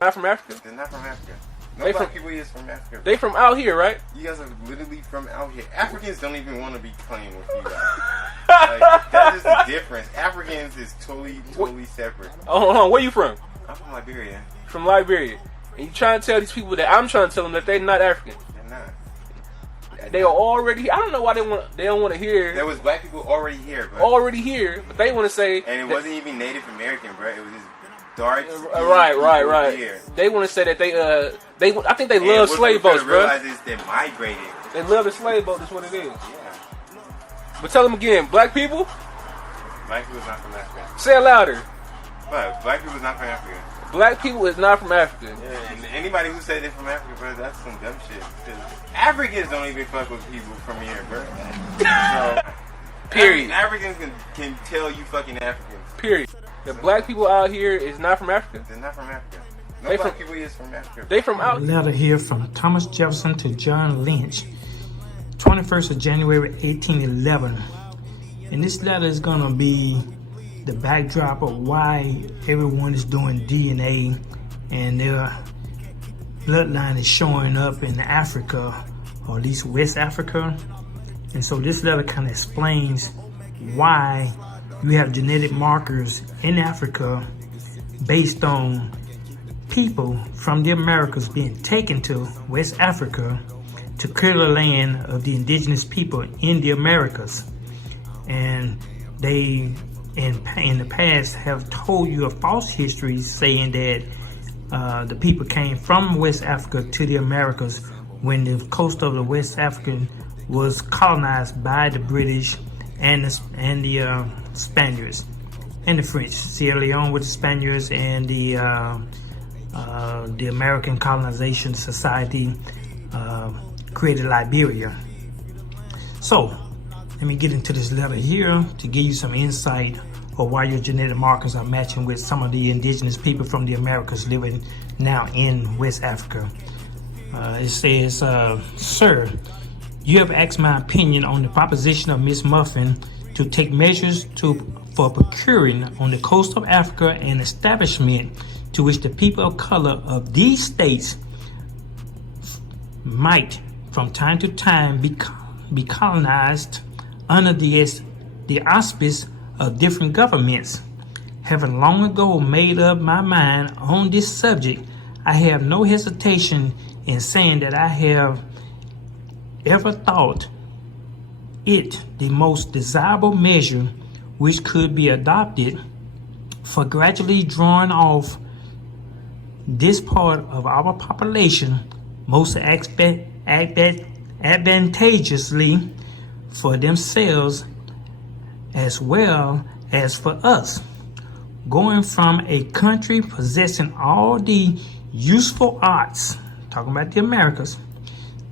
Not from Africa? They're not from Africa. No black people is from Africa. They from out here, right? You guys are literally from out here. Africans don't even want to be playing with you guys. Like, that's just the difference. Africans is totally separate. Oh, hold on. Where you from? I'm from Liberia. From Liberia. And you trying to tell these people that I'm trying to tell them that they're not African. They're not. They are already. I don't know why they don't want to hear. There was black people already here, bro. Already here, but they want to say. And it wasn't even Native American, bro. It was just dark. Right. Here. They want to say that I think they love slave boats, bro. Realize is they migrated. They love the slave boat. That's what it is. Yeah. But tell them again, black people. Black people is not from Africa. Say it louder. But black people is not from Africa. Black people is not from Africa. Yeah, and anybody who said they're from Africa, bro, that's some dumb shit. Africans don't even fuck with people from here, bro. So, period. Africans can tell you fucking Africans. Period. The black people out here is not from Africa. They're not from Africa. No black people is from Africa. They from out. A letter here from Thomas Jefferson to John Lynch, 21st of January, 1811. And this letter is gonna be the backdrop of why everyone is doing DNA and their bloodline is showing up in Africa, or at least West Africa. And so this letter kind of explains why you have genetic markers in Africa based on people from the Americas being taken to West Africa to clear the land of the indigenous people in the Americas. And they in the past have told you a false history saying that the people came from West Africa to the Americas when the coast of the West African was colonized by the British and the Spaniards and the French. Sierra Leone with the Spaniards, and the American Colonization Society created Liberia. So let me get into this letter here to give you some insight of why your genetic markers are matching with some of the indigenous people from the Americas living now in West Africa. It says, Sir, you have asked my opinion on the proposition of Miss Muffin to take measures for procuring on the coast of Africa an establishment to which the people of color of these states might from time to time be colonized under the auspice of different governments. Having long ago made up my mind on this subject, I have no hesitation in saying that I have ever thought it the most desirable measure which could be adopted for gradually drawing off this part of our population most advantageously for themselves as well as for us. Going from a country possessing all the useful arts, talking about the Americas,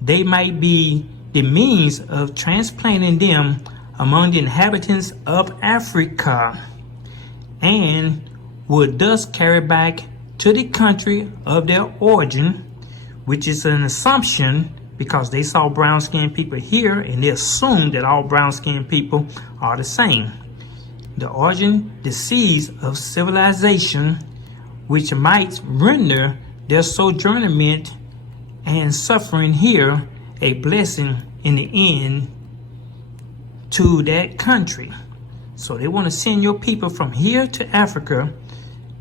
they might be the means of transplanting them among the inhabitants of Africa, and would thus carry back to the country of their origin, which is an assumption because they saw brown-skinned people here and they assumed that all brown-skinned people are the same. The origin, the seeds of civilization, which might render their sojournment and suffering here a blessing in the end to that country. So they want to send your people from here to Africa,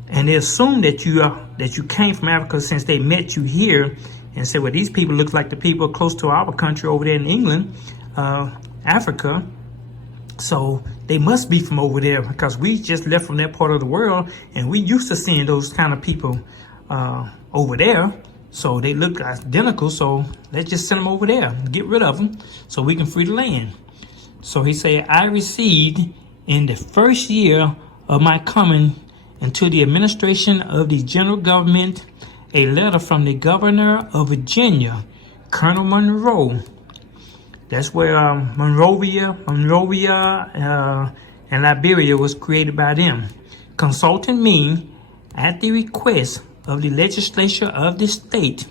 and they assume that you came from Africa since they met you here, and say, well, these people look like the people close to our country over there in England, Africa. So they must be from over there because we just left from that part of the world, and we used to seeing those kind of people over there. So they look identical. So let's just send them over there, get rid of them, so we can free the land. So he said, I received in the first year of my coming into the administration of the general government a letter from the governor of Virginia, Colonel Monroe. That's where Monrovia and Liberia was created by them, consulting me at the request of the legislature of the state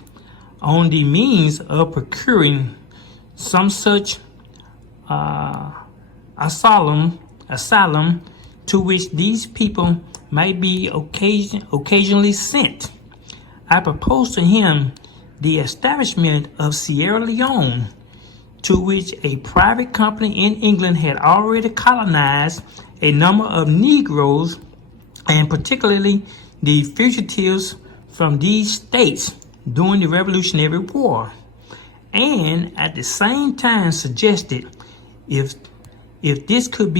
on the means of procuring some such asylum to which these people might be occasionally sent. I proposed to him the establishment of Sierra Leone, to which a private company in England had already colonized a number of Negroes, and particularly the fugitives from these states during the Revolutionary War, and at the same time suggested if this could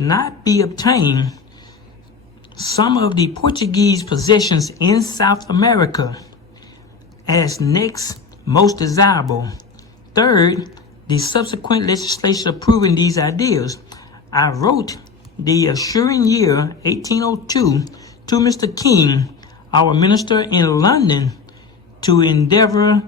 not be obtained, some of the Portuguese possessions in South America as next most desirable. Third, the subsequent legislation approving these ideas. I wrote the assuring year 1802 to Mr. King, our minister in London, to endeavor